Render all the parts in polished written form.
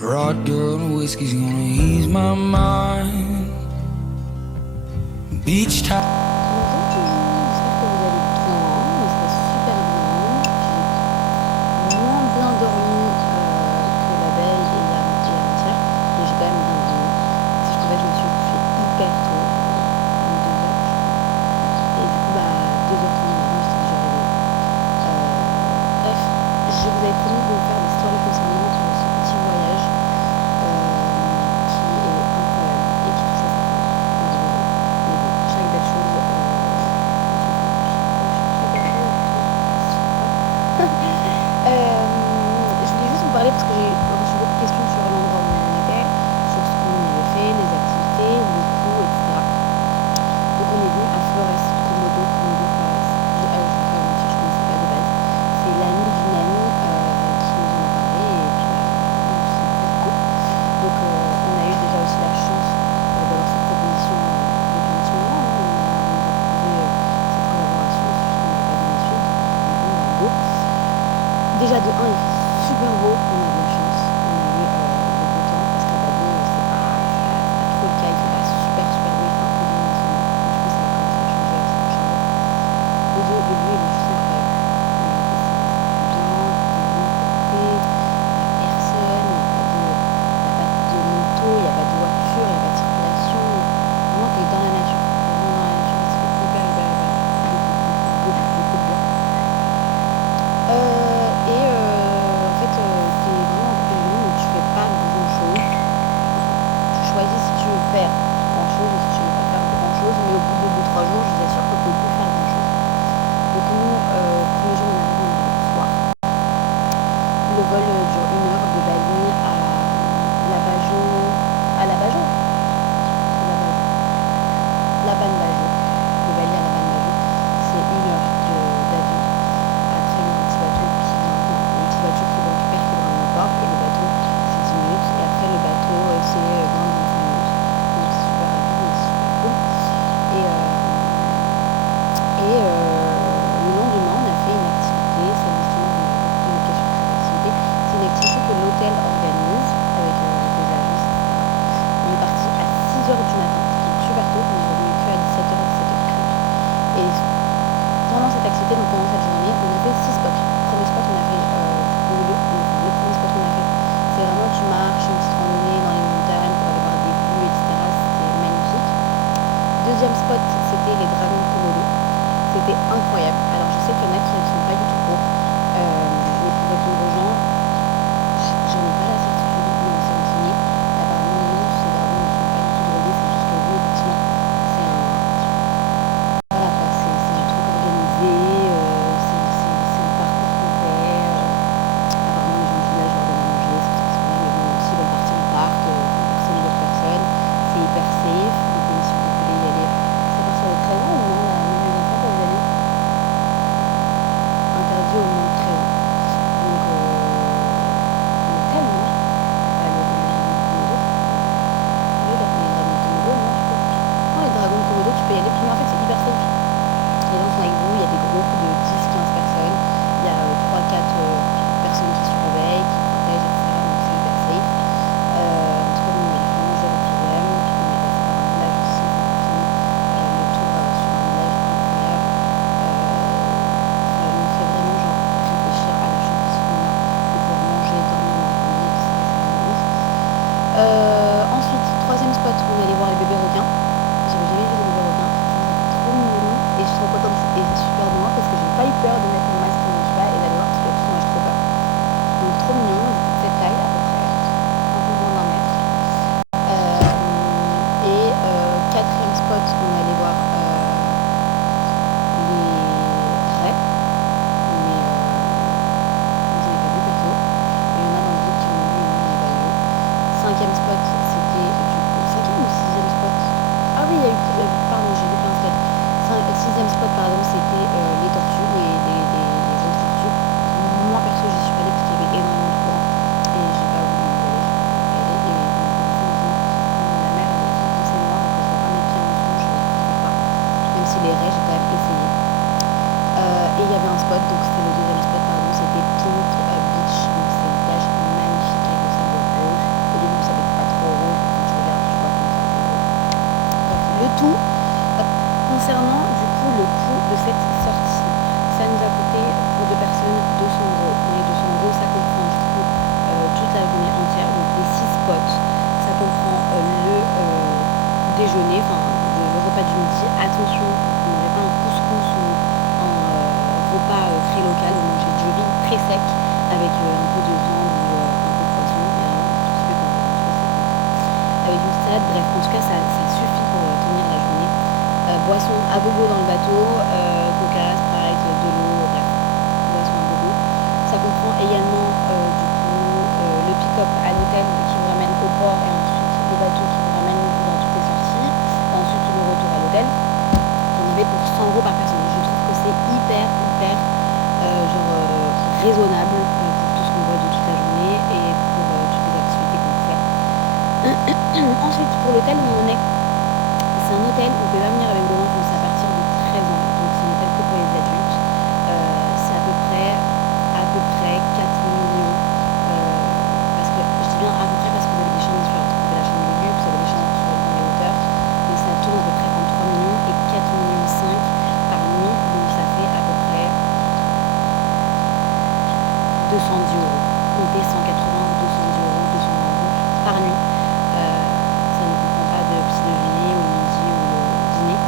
Rod girl and whiskey's gonna ease my mind. Beach time. Bonjour tout le monde, j'espère que vous allez bien. Moi, ça va super bien. J'ai moins bien dormi que la veille et avant-hier, mais j'ai quand même bien dormi. Parce qu'en fait, je me suis couchée hyper tôt, à 2h, je crois. Et du coup, 2h30 du matin, j'étais déjà réveillée. Bref, je vous avais promis de vous faire des stories concernant ce petit voyage qui est incroyable et qui touche à sa fin, malheureusement. Mais bon, chaque belle chose je voulais juste vous parler parce que j'ai reçu beaucoup de questions sur l'endroit où on était, sur ce qu'on y avait fait, les activités, le coût, etc. Donc on est venu à Flores, Komodo Flores. Je vais pas vous mentir, je connaissais pas de base. C'est l'ami d'une amie qui nous en a parlé et puis c'est hyper cool. Donc on a eu déjà aussi la chance d'avoir cette proposition depuis un petit moment. On nous a proposé cette collaboration, c'est juste qu'on n'avait pas donné suite. Donc on a dit bon, go. Déjà de 1, il fait super beau, on a de la chance, on a eu le beau temps parce qu'à Bali c'est pas trop le cas, il fait pas super beau, il fait un peu gris en ce moment, mais je pense que ça va commencer à changer ces prochains jours. Le lieu il est juste incroyable, on a été, ça fait vraiment bien, il n'y a personne, il n'y a pas de moto, il n'y a pas de voiture, il n'y a pas de circulation, vraiment t'es dans la nature, il se fait hyper bien. En fait, c'est vraiment un peu périlleux, donc tu fais pas grand chose. Tu choisis si tu veux faire grand chose ou si tu veux pas faire grand chose, mais au bout de 2-3 jours, je vous assure que tu peux plus faire grand chose. Donc nous, premier jour on arrive le soir. Le vol dure 1 heure de Bali à Labajo. À Labajo C'est Labajo. Laban Bajo. De Bali à Laban Bajo. C'est 1 heure d'avion. Après, il y a un petit bateau qui vient, une petite voiture qui vous récupère, qui vous ramène au port, et le bateau, c'est 10 minutes, et après, le bateau, c'est 20-25 minutes. Donc, c'est super rapide, mais c'est super cool. Le lendemain, on a fait une activité, celle justement dont j'ai beaucoup posé des questions sur cette activité. C'est une activité que l'hôtel organise avec des agences, etc. On est parti à 6h du matin, donc super tôt, on est revenu que à 17h, 17h30. Et pendant cette activité, donc pendant cette journée, on a fait 6 spots. Le premier spot, on a fait le premier spot qu'on a fait, c'est vraiment tu marches, une petite randonnée dans les montagnes pour aller voir des vues, etc. C'était magnifique. Deuxième spot, c'était les dragons de Komodo. C'était incroyable. Alors je sais qu'il y en a qui ne sont pas du tout gros, mais pour répondre aux gens, j'en ai pas la certitude, mais on s'est renseigné. Apparemment, non, ces dragons ne sont pas du tout drogués, c'est juste que oui, effectivement, c'est un voilà quoi, c'est un truc organisé, c'est un parcours complet. Apparemment, les gens du village leur donnent à manger, c'est pour ça qu'ils sont là, mais bon, s'ils veulent partir, ils partent, personne bloque personne. C'est hyper safe, donc même si vous voulez y aller, c'est à partir de 13 ans ou non, là, même les enfants peuvent y aller. Interdit au moins de 13 ans. Donc, l'hôtel, non, pas le dragons de Komodo. Les dragons de Komodo, non, tu peux. Non, les dragons de Komodo, tu peux y aller, puis en fait, c'est hyper safe. Les gens sont avec vous, il y a des groupes de 10-15 personnes, il y a 3-4 personnes qui surveillent, qui protègent, etc. Donc c'est hyper safe. En tout cas, nous, on a vraiment zéro problème. Puis on est passé par un village aussi, on a fini le tour sur un village incroyable. Ça nous fait vraiment genre réfléchir à la chance aussi qu'on a de pouvoir manger, dormir dans la famille, etc. C'est vraiment ouf. Ensuite, troisième spot, on allait voir les bébés requins. J'avais jamais vu des bébés requins, franchement c'était trop mignon et je suis trop contente et c'est super de moi parce que j'ai pas eu peur de mettre mon masque quand je suis là et d'aller voir parce que d'habitude moi j'ai trop peur. Donc trop mignon, ils étaient de cette taille à peu près, un peu moins d'1 mètre. Quatrième spot, on allait voir les raies, mais j'en ai pas vu perso. Il y en a dans le groupe qui en ont vu, mais moi j'en ai pas vu. Cinquième spot, c'était du coup, cinquième ou sixième spot? Ah oui, il y a eu, pardon, j'ai vu plein de spots. Sixième spot, pardon, c'était les tortues, les grosses tortues. Moi perso, j'y suis pas allée parce qu'il y avait énormément de courant et j'ai pas voulu y aller, j'ai préféré pas y aller. Et mon fiancé en disant, la mer elle est foncée noire et que je vois pas mes pieds en dessous, je préfère pas. Même si les raies, j'ai quand même essayé. Et il y avait un spot, donc c'était le deuxième spot, pardon, c'était Pink Beach, donc c'est une plage magnifique avec le sable rose. tout. Concernant du coup le coût de cette sortie, ça nous a coûté pour 2 personnes 200 €. Et 200 €, ça comprend du coup toute la journée entière, donc les 6 spots. Ça comprend le déjeuner, enfin le repas du midi. Attention, vous ne mangez pas un couscous ou un repas très local, vous mangez du riz très sec avec un peu de viande ou un peu de poisson, et alors un tout petit peu quand vous mangez, c'est comme ça. Avec une salade, bref, en tout cas ça suffit pour tenir la journée. Boisson à gogo dans le bateau, Coca, Sprite, de l'eau, bref, boisson à gogo. Ça comprend également du coup le pick-up à l'hôtel qui vous ramène au port, et ensuite le bateau qui vous ramène dans toutes les sorties, et ensuite le retour à l'hôtel. On y va pour 100 € par personne. Je trouve que c'est hyper raisonnable pour tout ce qu'on voit de toute la journée et pour toutes les activités qu'on fait. Ensuite, pour l'hôtel où on est, c'est un hôtel où on peut pas venir avec vos enfants, c'est à partir de 13 ans, donc c'est un hôtel que pour les adultes. C'est à peu près 4 millions, parce que je dis bien à peu près parce que vous avez des chambres différentes. Vous avez la chambre de luxe, vous avez les chambres qui sont dans les hauteurs, mais ça tourne à peu près entre 3 millions et 4,5 millions par nuit, donc ça fait à peu près 210 €. Comptez 180, 210 €, 220 € par nuit. Ça ne comprend pas de petit déjeuner ou le midi ou le dîner.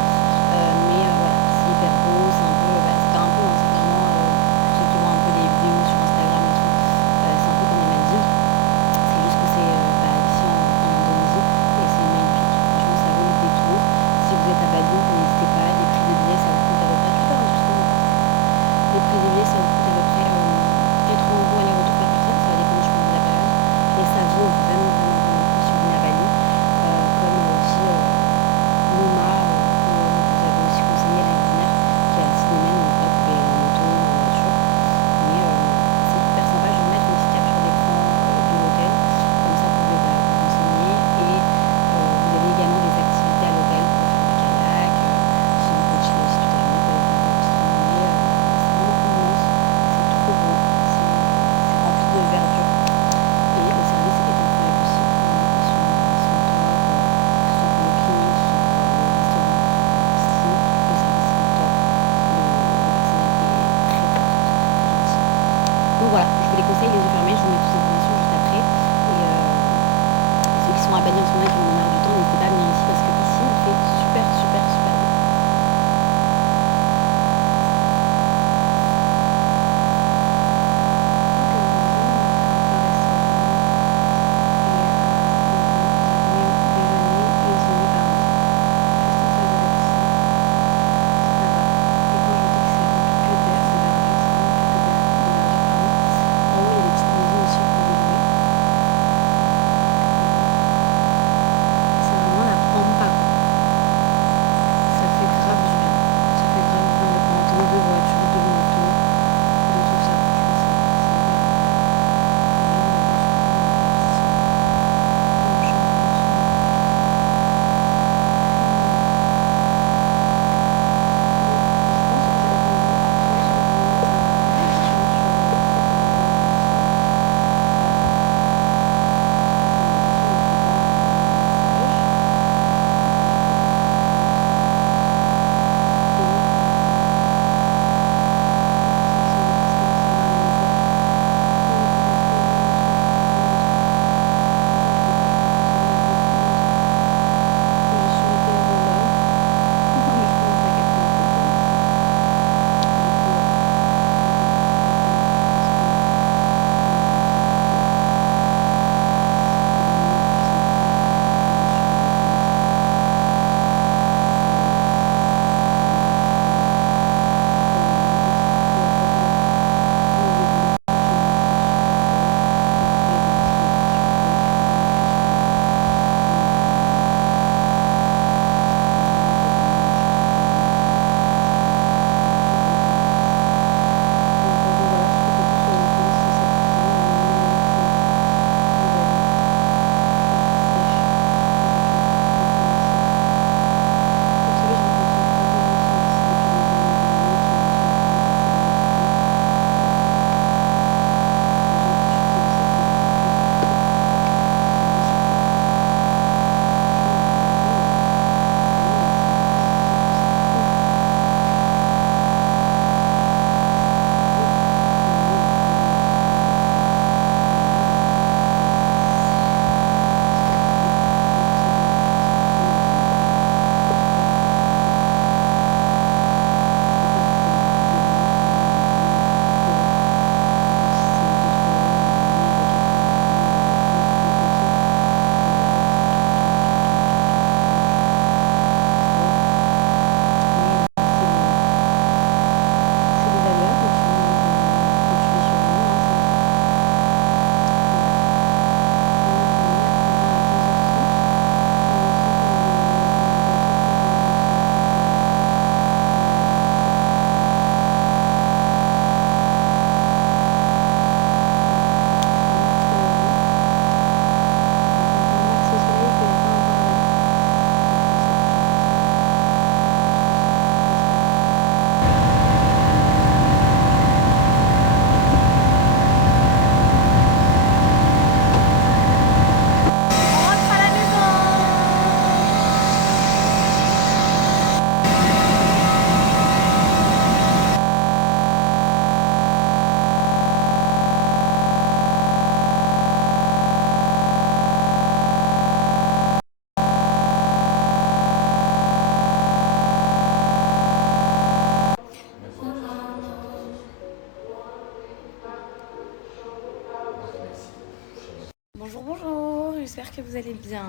Bonjour, bonjour, j'espère que vous allez bien,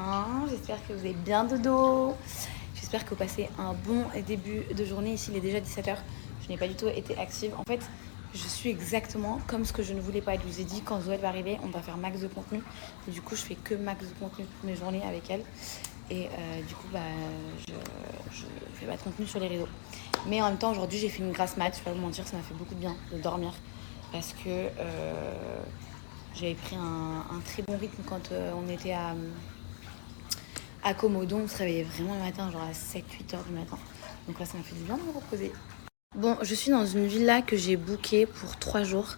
j'espère que vous avez bien dodo, j'espère que vous passez un bon début de journée. Ici il est déjà 17h, je n'ai pas du tout été active. En fait, je suis exactement comme ce que je ne voulais pas être. Je vous ai dit, quand Zoé va arriver, on va faire max de contenu. Et du coup, je fais que max de contenu pour mes journées avec elle. Et du coup, je fais pas de contenu sur les réseaux. Mais en même temps, aujourd'hui, j'ai fait une grasse mat, je vais pas vous mentir, ça m'a fait beaucoup de bien de dormir. Parce que j'avais pris un très bon rythme quand on était à Komodo. On se réveillait vraiment le matin, genre à 7-8 heures du matin. Donc là, ça m'a fait du bien de me reposer. Bon, je suis dans une villa que j'ai bookée pour 3 jours,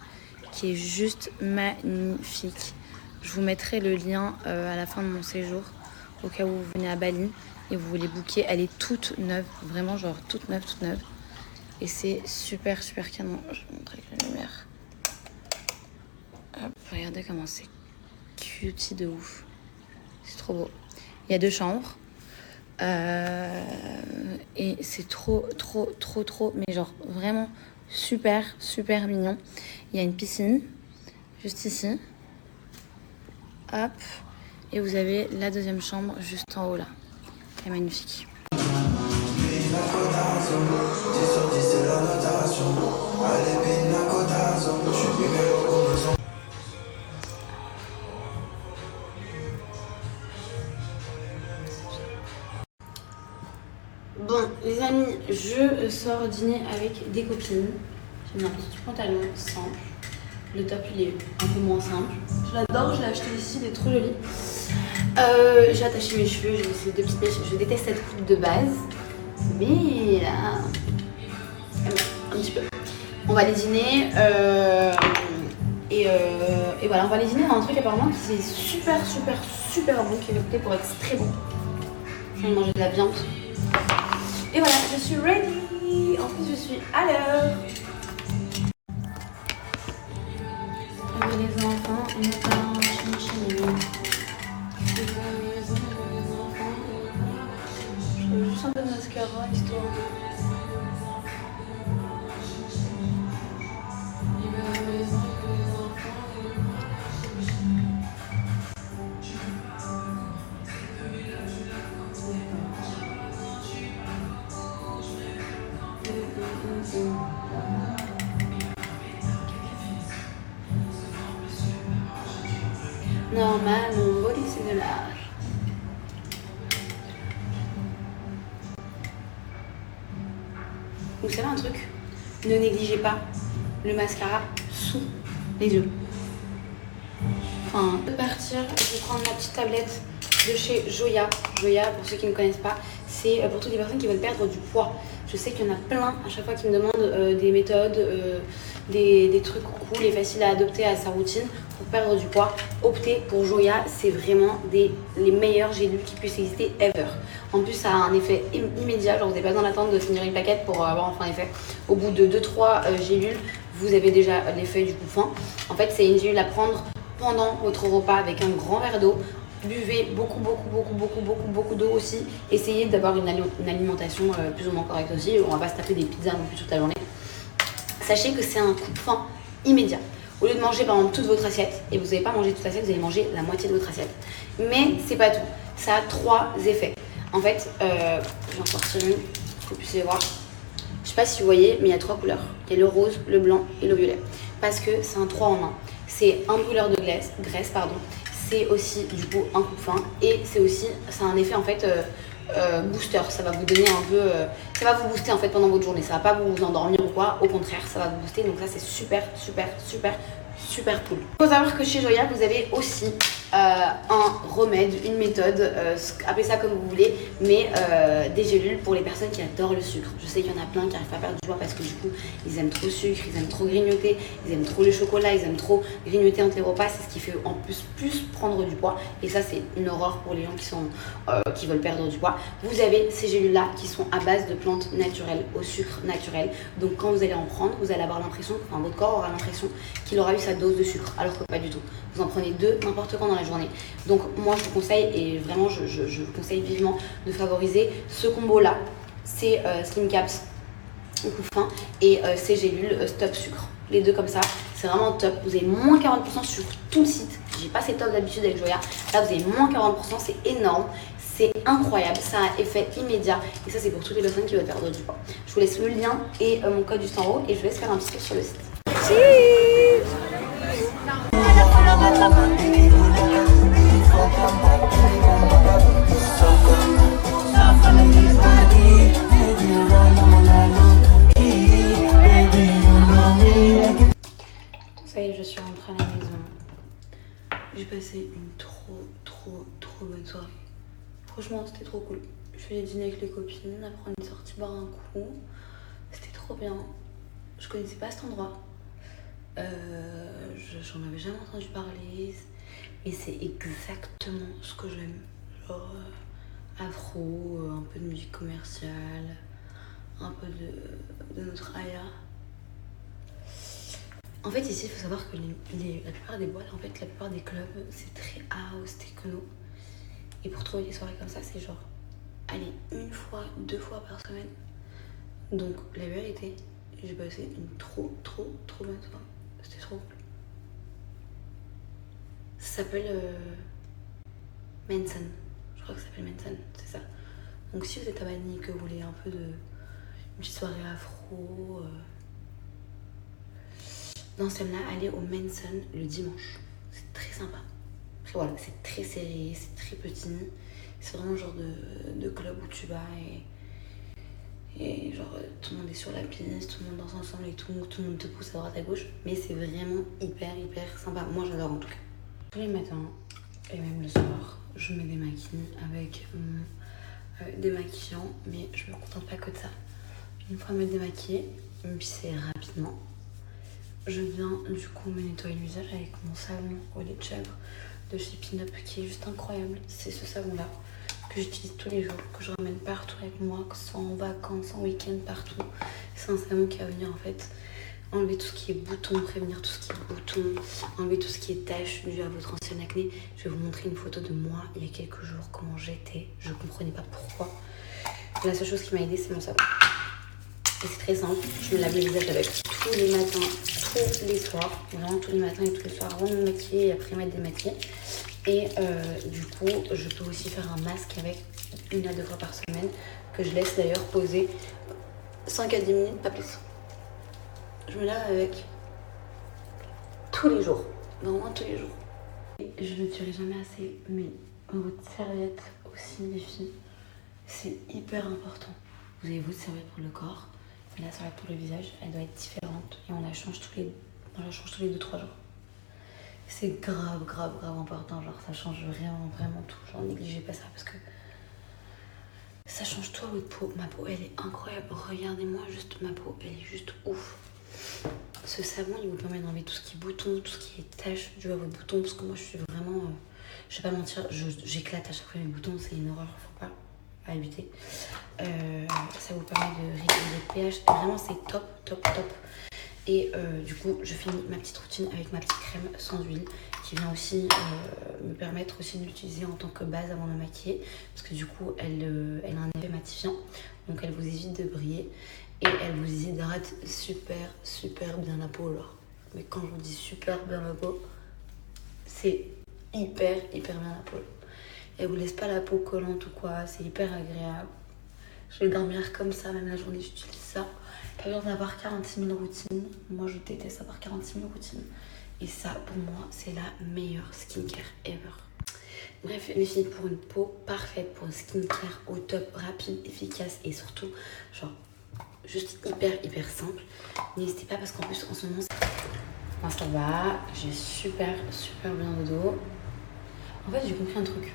qui est juste magnifique. Je vous mettrai le lien à la fin de mon séjour, au cas où vous venez à Bali et vous voulez booker. Elle est toute neuve, vraiment genre toute neuve, toute neuve. Et c'est super, super canon. Je vais vous montrer avec la lumière. Hop, regardez comment c'est cutie de ouf. C'est trop beau. Il y a 2 chambres. Et c'est trop, mais genre vraiment super, super mignon. Il y a une piscine, juste ici. Hop. Et vous avez la 2e chambre juste en haut là. Elle est magnifique. Bon, les amis, je sors dîner avec des copines. J'ai mis un petit pantalon simple. Le top, il est un peu moins simple. Je l'adore, je l'ai acheté ici, il est trop joli. J'ai attaché mes cheveux, j'ai mis ces 2 petites mèches. Je déteste cette coupe de base. Mais là, un petit peu. On va aller dîner. Et voilà, on va aller dîner dans un truc apparemment qui est super, super, super bon, qui est réputé pour être très bon. On va manger de la viande. Et voilà, je suis ready. En plus, je suis à l'heure. Les enfants, on est en chez nous. Je veux juste un peu de mascara, histoire de... Normal, mon body c'est de l'art. Vous savez un truc? Ne négligez pas le mascara sous les yeux. Enfin, de partir, je vais prendre ma petite tablette de chez Joya. Joya, pour ceux qui ne connaissent pas, c'est pour toutes les personnes qui veulent perdre du poids. Je sais qu'il y en a plein à chaque fois qui me demandent des méthodes, des trucs cool et faciles à adopter à sa routine pour perdre du poids. Optez pour Joya, c'est vraiment les meilleures gélules qui puissent exister ever. En plus, ça a un effet immédiat, genre vous n'avez pas besoin d'attendre de finir une plaquette pour avoir enfin l'effet. Au bout de 2-3 gélules, vous avez déjà l'effet du coup fin. En fait, c'est une gélule à prendre pendant votre repas avec un grand verre d'eau. Buvez beaucoup d'eau aussi. Essayez d'avoir une alimentation plus ou moins correcte aussi. On va pas se taper des pizzas non plus toute la journée. Sachez que c'est un coup de faim immédiat. Au lieu de manger par exemple toute votre assiette, et vous n'allez pas manger toute l'assiette, vous allez manger la moitié de votre assiette. Mais c'est pas tout. Ça a 3 effets. En fait, je vais en sortir une pour que vous puissiez voir. Je sais pas si vous voyez, mais il y a 3 couleurs. Il y a le rose, le blanc et le violet. Parce que c'est un 3 en 1. C'est un brûleur de graisse, c'est aussi du coup un coup de faim et c'est a un effet en fait booster. Ça va vous donner un peu, ça va vous booster en fait pendant votre journée. Ça va pas vous endormir ou quoi, au contraire, ça va vous booster. Donc ça c'est super cool. Il faut savoir que chez Joya, vous avez aussi un remède, une méthode, appelez ça comme vous voulez, mais des gélules pour les personnes qui adorent le sucre. Je sais qu'il y en a plein qui n'arrivent pas à perdre du poids parce que du coup, ils aiment trop le sucre, ils aiment trop grignoter, ils aiment trop le chocolat, ils aiment trop grignoter entre les repas. C'est ce qui fait en plus prendre du poids. Et ça, c'est une horreur pour les gens qui veulent perdre du poids. Vous avez ces gélules-là qui sont à base de plantes naturelles, au sucre naturel. Donc quand vous allez en prendre, vous allez avoir l'impression, enfin votre corps aura l'impression qu'il aura eu sa dose de sucre, alors que pas du tout. Vous en prenez 2 n'importe quand dans la journée. Donc moi je vous conseille, et vraiment je vous conseille vivement de favoriser ce combo là. C'est Slim Caps au coup de faim et ces gélules Stop Sucre. Les 2 comme ça, c'est vraiment top. Vous avez moins 40% sur tout le site. j'ai pas ces tops d'habitude avec Joya. Là, vous avez moins 40%, c'est énorme. C'est incroyable, ça a effet immédiat. Et ça, c'est pour toutes les personnes qui veulent perdre du poids. Je vous laisse le lien et mon code juste en haut. Et je vous laisse faire un petit tour sur le site. Ça y est, je suis rentrée à la maison. J'ai passé une trop bonne soirée. Franchement, c'était trop cool. Je faisais dîner avec les copines, après on est sorti boire un coup. C'était trop bien. Je connaissais pas cet endroit. J'en avais jamais entendu parler. Et c'est exactement ce que j'aime. Genre afro, un peu de musique commerciale, un peu de notre aya. En fait, ici, il faut savoir que la plupart des boîtes, en fait, la plupart des clubs, c'est très house, techno. Et pour trouver des soirées comme ça, c'est genre, allez, 1 fois, 2 fois par semaine. Donc, la vérité, j'ai passé une trop bonne soirée. C'était trop cool. Ça s'appelle Manson. Je crois que ça s'appelle Manson, c'est ça. Donc, si vous êtes à Bali et que vous voulez un peu une petite soirée afro, dans celle-là, allez au Manson le dimanche. C'est très sympa. Après, voilà, c'est très serré, c'est très petit. C'est vraiment le genre de club où tu vas et genre tout le monde est sur la piste, tout le monde danse ensemble et tout le monde te pousse à droite à gauche. Mais c'est vraiment hyper sympa. Moi, j'adore en tout cas. Tous les matins et même le soir, je me démaquille avec mon démaquillant, mais je me contente pas que de ça. Une fois me démaquiller, me pisser rapidement. Je viens du coup me nettoyer le visage avec mon savon au lait de chèvre de chez Pin-Up qui est juste incroyable. C'est ce savon là que j'utilise tous les jours, que je ramène partout avec moi, que ce soit en vacances, en week-end, partout. C'est un savon qui va venir en fait enlever tout ce qui est boutons, prévenir tout ce qui est boutons, enlever tout ce qui est taches dues à votre ancienne acné. Je vais vous montrer une photo de moi il y a quelques jours, comment j'étais. Je comprenais pas pourquoi. La seule chose qui m'a aidée, c'est mon savon. Et c'est très simple, je me lave le visage avec tous les matins, tous les soirs, vraiment tous les matins et tous les soirs avant de me maquiller et après m'être démaquillée. Et du coup, je peux aussi faire un masque avec 1 à 2 fois par semaine que je laisse d'ailleurs poser 5 à 10 minutes, pas plus. Je me lave avec tous les jours, vraiment tous les jours. Et je ne dirai jamais assez, mais votre serviette aussi les filles, c'est hyper important. Vous avez votre serviette pour le corps. Mais la serviette pour le visage, elle doit être différente et on la change tous les 2-3 jours. C'est grave important, genre ça change vraiment tout. Genre négligez pas ça parce que ça change tout à votre peau. Ma peau, elle est incroyable. Regardez-moi juste, ma peau, elle est juste ouf. Ce savon, il vous permet d'enlever tout ce qui est bouton, tout ce qui est tache dû à votre bouton parce que moi je suis vraiment, je vais pas mentir, j'éclate à chaque fois mes boutons, c'est une horreur, faut pas à éviter. Ça vous permet de réguler le pH. Vraiment, c'est top. Et du coup, je finis ma petite routine avec ma petite crème sans huile qui vient aussi me permettre aussi de l'utiliser en tant que base avant de me maquiller parce que du coup, elle a un effet matifiant. Donc, elle vous évite de briller et elle vous hydrate super bien la peau. Genre. Mais quand je vous dis super bien la peau, c'est hyper bien la peau. Elle vous laisse pas la peau collante ou quoi, c'est hyper agréable. Je vais dormir comme ça, même la journée j'utilise ça. Pas besoin d'avoir 46 000 routines. Moi je déteste avoir 46 000 routines. Et ça pour moi c'est la meilleure skincare ever. Bref les filles, pour une peau parfaite, pour une skincare au top, rapide, efficace et surtout genre juste hyper simple. N'hésitez pas parce qu'en plus en ce moment moi ça va, j'ai super bien le dos. En fait j'ai compris un truc.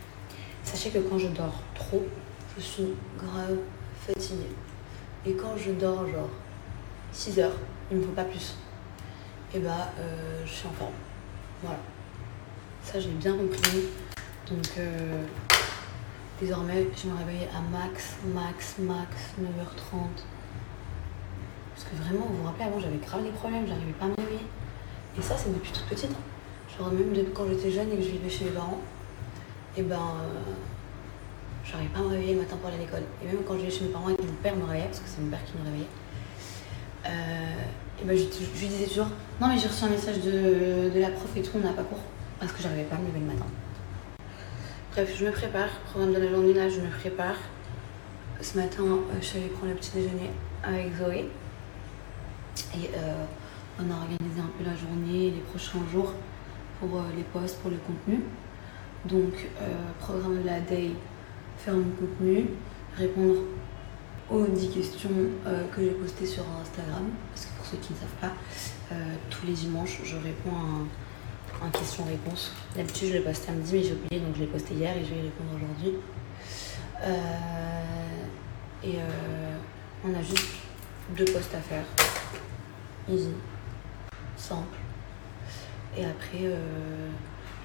Sachez que quand je dors trop, je suis grave fatiguée. Et quand je dors genre 6 heures, il ne me faut pas plus. Et bah je suis en forme. Voilà. Ça je l'ai bien compris. Donc désormais je me réveille à max 9h30. Parce que vraiment, vous vous rappelez, avant j'avais grave des problèmes, j'arrivais pas à me réveiller. Et ça c'est depuis toute petite. Genre même depuis quand j'étais jeune et que je vivais chez mes parents. Et ben j'arrivais pas à me réveiller le matin pour aller à l'école. Et même quand j'allais chez mes parents et que mon père me réveillait, parce que c'est mon père qui me réveillait, et ben je lui disais toujours non mais j'ai reçu un message de la prof et tout, on n'a pas cours. parce que j'arrivais pas à me lever le matin. Bref, je me prépare. Programme de la journée, là, je me prépare. Ce matin, je suis allée prendre le petit déjeuner avec Zoé. Et on a organisé un peu la journée, les prochains jours pour les posts, pour le contenu. Donc, programme de la day, faire mon contenu, répondre aux 10 questions que j'ai postées sur Instagram. Parce que pour ceux qui ne savent pas, tous les dimanches, je réponds à un question-réponse. D'habitude, je le poste samedi, mais j'ai oublié, donc je l'ai posté hier et je vais y répondre aujourd'hui. On a juste 2 posts à faire. Easy, simple. Et après, je vais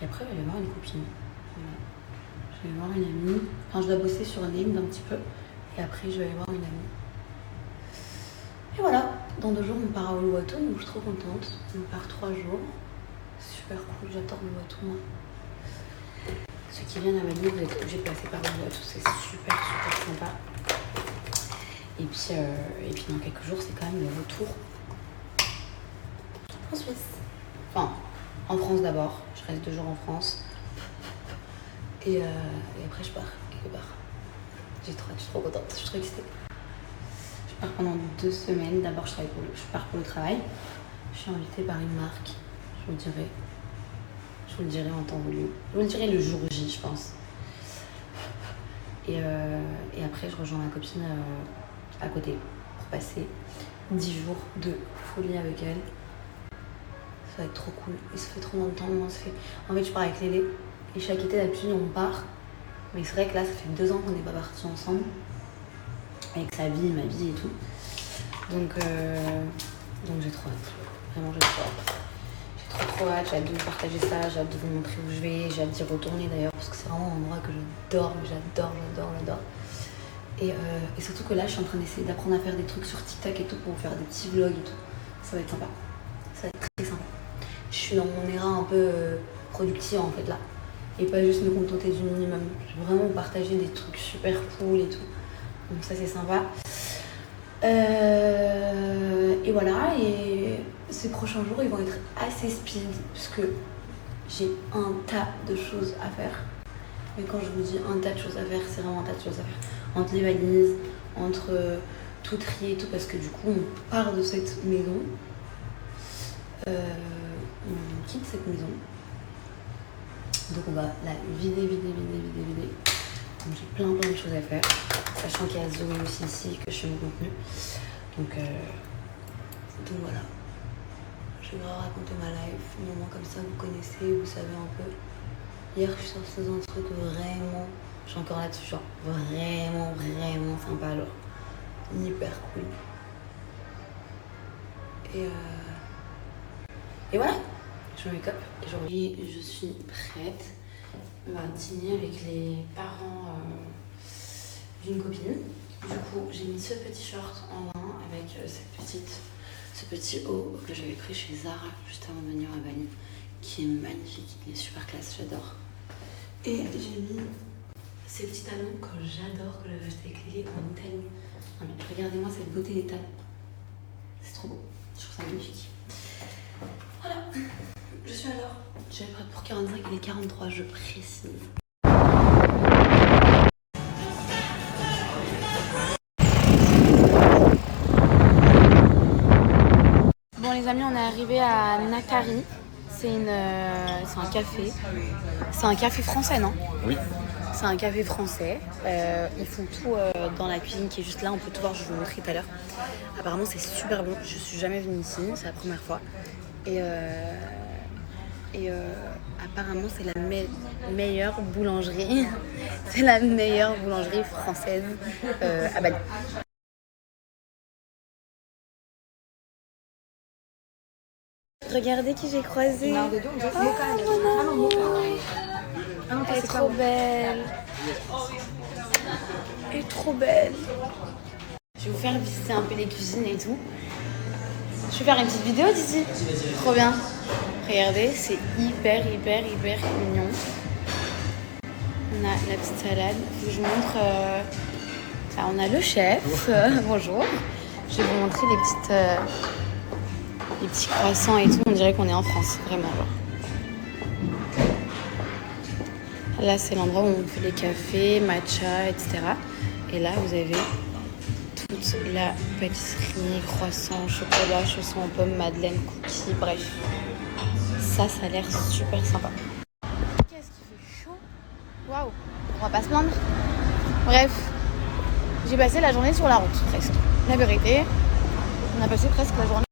aller voir une copine. Voilà. Je vais voir une amie. Enfin, je dois bosser sur LinkedIn un petit peu. Et après, je vais aller voir une amie. Et voilà. Dans 2 jours, on part à Uluwatu, donc je suis trop contente. On part 3 jours. Super cool, j'adore Uluwatu, moi. Ceux qui viennent à Bali, vous êtes obligés de passer par Uluwatu, c'est super sympa. Et puis dans quelques jours, c'est quand même le retour en Suisse. Enfin, en France d'abord. Je reste 2 jours en France. Et après, je pars quelque part. Je suis trop contente, je suis trop excitée. Je pars pendant 2 semaines. D'abord, je pars pour le travail. Je suis invitée par une marque. Je vous le dirai en temps voulu. Je vous le dirai le jour J, je pense. Et après, je rejoins ma copine à côté pour passer 10 jours de folie avec elle. Ça va être trop cool. Et ça fait trop longtemps. En fait, je pars avec Lélé. Et chaque été, d'habitude, on part. Mais c'est vrai que là, ça fait 2 ans qu'on n'est pas partis ensemble. Avec sa vie, ma vie et tout. Donc j'ai trop hâte. Vraiment, j'ai trop hâte. J'ai trop hâte. J'ai hâte de vous partager ça. J'ai hâte de vous montrer où je vais. J'ai hâte d'y retourner d'ailleurs. Parce que c'est vraiment un endroit que j'adore. J'adore. Et surtout que là, je suis en train d'essayer d'apprendre à faire des trucs sur TikTok et tout pour faire des petits vlogs et tout. Ça va être sympa. Ça va être très sympa. Je suis dans mon éra un peu productive en fait là. Et pas juste me contenter du minimum. Je veux vraiment partager des trucs super cool et tout. Donc ça, c'est sympa. Et voilà. Et ces prochains jours, ils vont être assez speed. Parce que j'ai un tas de choses à faire. Mais quand je vous dis un tas de choses à faire, c'est vraiment un tas de choses à faire. Entre les valises, entre tout trier et tout, parce que du coup, on part de cette maison. On quitte cette maison. Donc on va la vider. Donc j'ai plein de choses à faire. Sachant qu'il y a Zoé aussi ici, que je fais mon contenu. Donc voilà. Je vais vous raconter ma life. Un moment comme ça, vous connaissez, vous savez un peu. Hier, je suis sortie dans un truc vraiment... Je suis encore là-dessus, genre vraiment sympa, alors hyper cool. Et voilà, je me make up. Aujourd'hui, je suis prête. On va dîner avec les parents d'une copine. Du coup, j'ai mis ce petit short en lin avec ce petit haut que j'avais pris chez Zara juste avant de venir à Bali, qui est magnifique, il est super classe, j'adore. Et j'ai mis ces petits talons que j'adore, que j'avais acheté avec Lily en Italie. Non mais regardez-moi cette beauté des talons. C'est trop beau, je trouve ça magnifique. Voilà, je suis à l'heure. Je suis prête pour 45, il est 43, je précise. Bon les amis, on est arrivé à Nakari. C'est un café. C'est un café français, non? Oui. C'est un café français. Ils font tout dans la cuisine qui est juste là. On peut tout voir, je vous montrerai tout à l'heure. Apparemment, c'est super bon. Je suis jamais venue ici, c'est la première fois. Et apparemment, c'est la meilleure boulangerie. C'est la meilleure boulangerie française à Bali. Regardez qui j'ai croisé. Elle est trop belle. Elle est trop belle. Je vais vous faire visiter un peu les cuisines et tout. Je vais faire une petite vidéo d'ici. Trop bien. Regardez, c'est hyper mignon. On a la petite salade. Faut que je vous montre. Là, on a le chef. Bonjour. Je vais vous montrer les petits croissants et tout. On dirait qu'on est en France, vraiment. Genre. Là, c'est l'endroit où on fait les cafés, matcha, etc. Et là, vous avez toute la pâtisserie, croissant, chocolat, chaussons en pommes, madeleine, cookies, bref. Ça a l'air super sympa. Qu'est-ce qu'il fait chaud. Waouh, on va pas se plaindre. Bref, j'ai passé la journée sur la route, presque. La vérité, on a passé presque la journée.